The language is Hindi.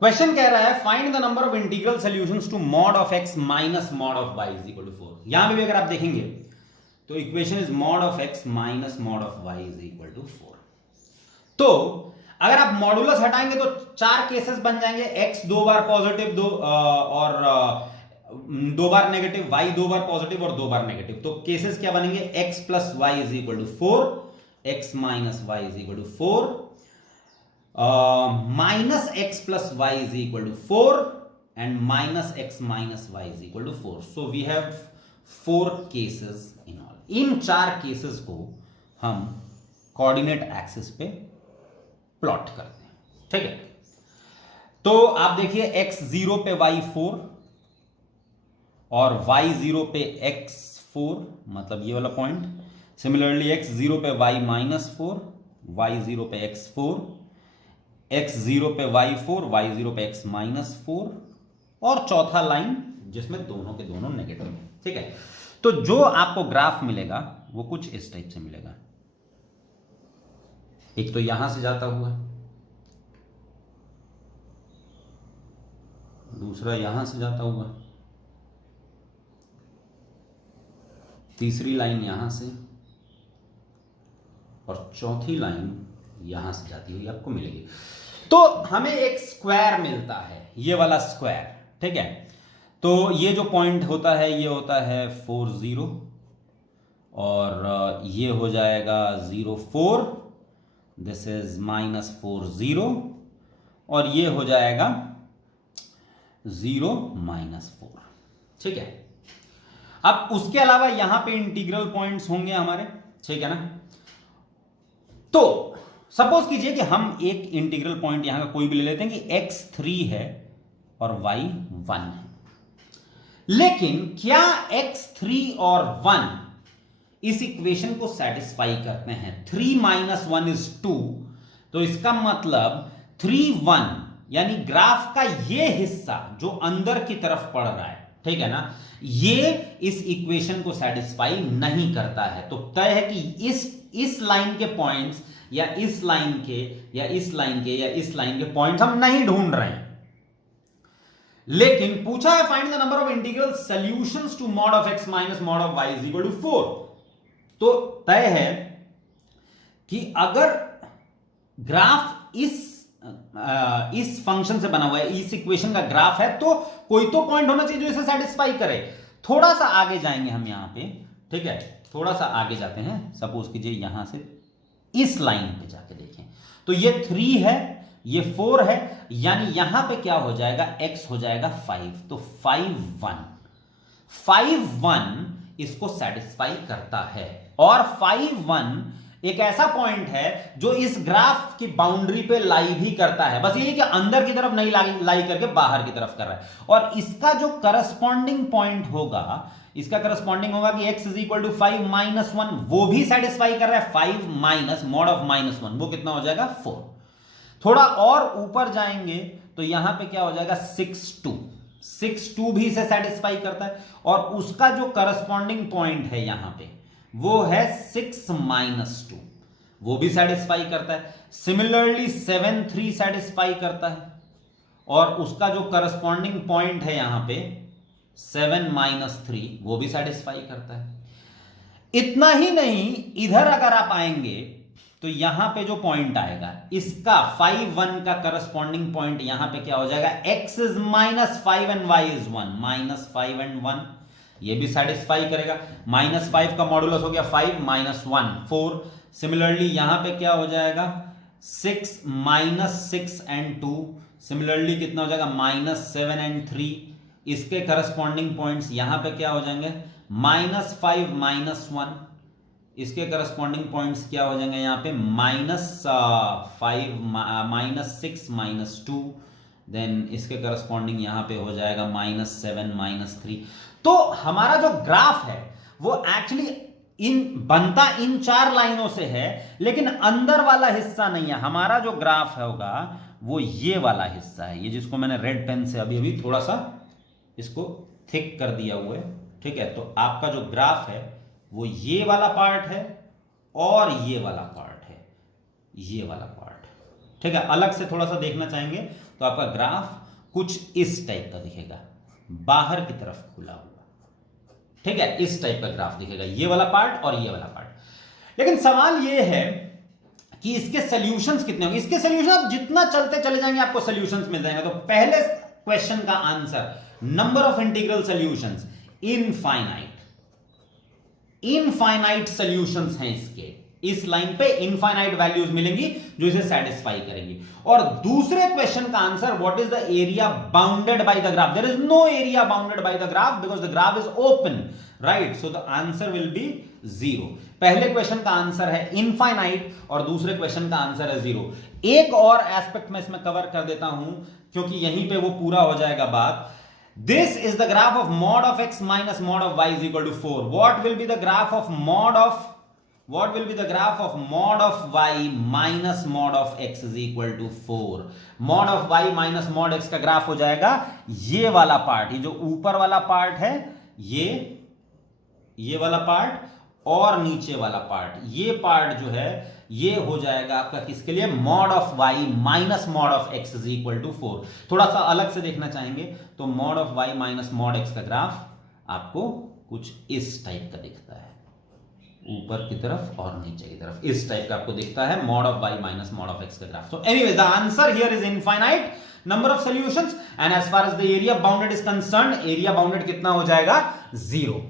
क्वेश्चन कह रहा है find the number of integral solutions to mod of x minus mod of y is equal to 4। यहां भी अगर आप देखेंगे तो equation is mod of x minus mod of y is equal to 4। तो अगर आप मॉडुलस हटाएंगे तो चार केसेस बन जाएंगे, एक्स दो बार पॉजिटिव और दो बार नेगेटिव, वाई दो बार पॉजिटिव और दो बार नेगेटिव। तो केसेस क्या बनेंगे, x plus y is equal to 4, x minus y is equal to 4, minus x plus y is equal to 4 and minus x minus y is equal to 4. So we have 4 cases in all. इन चार केसेस को हम कोऑर्डिनेट एक्सिस पे प्लॉट करते हैं, ठीक है। तो आप देखिए x 0 पे y 4 और y 0 पे x 4, मतलब ये वाला पॉइंट। सिमिलरली x 0 पे y माइनस 4, y 0 पे x 4, x 0 पे y4, y 0 पे x माइनस 4 और चौथा लाइन जिसमें दोनों के दोनों नेगेटिव है, ठीक है। तो जो आपको ग्राफ मिलेगा वो कुछ इस टाइप से मिलेगा। एक तो यहां से जाता हुआ, दूसरा यहां से जाता हुआ, तीसरी लाइन यहां से और चौथी लाइन यहां से जाती हुई आपको मिलेगी। तो हमें एक स्क्वायर मिलता है, ये वाला स्क्वायर, ठीक है। तो ये जो पॉइंट होता है ये होता है 4 0 और ये हो जाएगा 0 4, दिस इज माइनस 4 0 और ये हो जाएगा 0 माइनस 4, ठीक है। अब उसके अलावा यहां पे इंटीग्रल पॉइंट्स होंगे हमारे, ठीक है ना। तो सपोज कीजिए कि हम एक इंटीग्रल पॉइंट यहां का कोई भी ले लेते हैं कि x 3 है और y 1 है, लेकिन क्या x 3 और 1 इस इक्वेशन को सेटिस्फाई करते हैं। 3 माइनस 1 इज 2, तो इसका मतलब 3 1 यानी ग्राफ का ये हिस्सा जो अंदर की तरफ पड़ रहा है, ठीक है ना, ये इस इक्वेशन को सेटिस्फाई नहीं करता है। तो तय है कि इस लाइन के पॉइंट्स या इस लाइन के या इस लाइन के या इस लाइन के पॉइंट्स हम नहीं ढूंढ रहे हैं। लेकिन पूछा है find the number of integral solutions to mod of x minus mod of y is equal to 4। तो तय है कि अगर ग्राफ इस फंक्शन से बना हुआ है, इस इक्वेशन का ग्राफ है, तो कोई तो पॉइंट होना चाहिए जो इसे सेटिस्फाई करे। थोड़ा सा आगे जाएंगे हम यहां पे, ठीक है, थोड़ा सा आगे जाते हैं। सपोज कीजिए यहां से इस लाइन पे जाके देखें तो ये 3 है, ये 4 है, यानी यहां पे क्या हो जाएगा, x हो जाएगा 5। तो 5 1 इसको सेटिस्फाई करता है और 5 1 एक ऐसा पॉइंट है जो इस ग्राफ की बाउंड्री पे लाई भी करता है। बस ये कि अंदर की तरफ नहीं लाई करके बाहर की तरफ कर रहा है। और इसका जो करस्पॉन्डिंग पॉइंट होगा, इसका करस्पॉन्डिंग होगा कि x is equal to 5 minus 1, वो भी सेटिस्फाई कर रहा है। 5 माइनस मॉड ऑफ माइनस 1, वो कितना हो जाएगा 4। थोड़ा और ऊपर जाएंगे तो यहां पे क्या हो जाएगा 6 2 भी इसे सेटिस्फाई करता है और उसका जो करस्पॉन्डिंग पॉइंट है यहां पे वो है 6 माइनस 2, वो भी सेटिस्फाई करता है। सिमिलरली 7 3 सेटिस्फाई करता है और उसका जो करस्पॉन्डिंग पॉइंट है यहां पे 7 माइनस 3, वो भी सेटिस्फाई करता है। इतना ही नहीं, इधर अगर आप आएंगे तो यहां पे जो पॉइंट आएगा इसका 5 1 का करस्पॉन्डिंग पॉइंट यहां पे क्या हो जाएगा, x is minus 5 and y is 1, minus 5 and 1, ये भी सेटिस्फाई करेगा। माइनस 5 का मॉडुलस हो गया 5 माइनस 1 4। सिमिलरली यहां पे क्या हो जाएगा 6 माइनस 6 एंड 2, सिमिलरली कितना हो जाएगा माइनस 7 एंड 3। इसके करस्पॉन्डिंग पॉइंट्स यहां पे क्या हो जाएंगे माइनस 5 माइनस 1, इसके करस्पॉन्डिंग पॉइंट्स क्या हो जाएंगे यहां पे माइनस 5 माइनस 6 माइनस 2, देन इसके करस्पॉन्डिंग यहां पे हो जाएगा माइनस 7 माइनस 3। तो हमारा जो ग्राफ है वो एक्चुअली बनता इन चार लाइनों से है, लेकिन अंदर वाला हिस्सा नहीं है। हमारा जो ग्राफ होगा वो ये वाला हिस्सा है, ये जिसको मैंने रेड पेन से अभी अभी थोड़ा सा इसको थिक कर दिया हुआ है, ठीक है। तो आपका जो ग्राफ है वो ये वाला पार्ट है और ये वाला पार्ट है, ये वाला पार्ट, ठीक है, अलग से थोड़ा सा देखना चाहेंगे तो आपका ग्राफ कुछ इस टाइप का दिखेगा, बाहर की तरफ खुला हुआ, ठीक है, इस टाइप का ग्राफ दिखेगा, ये वाला पार्ट और ये वाला पार्ट। लेकिन सवाल ये है कि इसके सॉल्यूशंस कितने होंगे। इसके सॉल्यूशन आप जितना चलते चले जाएंगे आपको सॉल्यूशंस मिल जाएंगे। तो पहले क्वेश्चन का answer, number of integral solutions infinite, infinite solutions हैं इसके, इस लाइन पे इनफाइनाइट वैल्यूज मिलेंगी जो इसे सेटिस्फाई करेंगी। और दूसरे क्वेश्चन का answer, what is the area bounded by the graph, there is no area bounded by the graph because the graph is open, right, so the answer will be 0। पहले क्वेश्चन का आंसर है इनफाइनाइट और दूसरे क्वेश्चन का आंसर है 0। एक और एस्पेक्ट मैं इसमें कवर कर देता हूं क्योंकि यहीं पे वो पूरा हो जाएगा बात। This is the graph of mod of x minus mod of y is equal to 4. What will be the graph of mod of y minus mod of x is equal to 4? Mod of y minus mod x का ग्राफ हो जाएगा ये वाला पार्ट, ये जो ऊपर वाला पार्ट है, ये वाला पार्ट और नीचे वाला पार्ट, ये पार्ट जो है ये हो जाएगा आपका किसके लिए, mod of y minus mod of x is equal to 4। थोड़ा सा अलग से देखना चाहेंगे तो mod of y minus mod x का ग्राफ आपको कुछ इस टाइप का दिखता है, ऊपर की तरफ और नीचे की तरफ इस टाइप का आपको दिखता है mod of y minus mod of x का graph. So anyway, the answer here is infinite number of solutions and as far as the area bounded is concerned, area bounded कितना हो जाएगा, 0।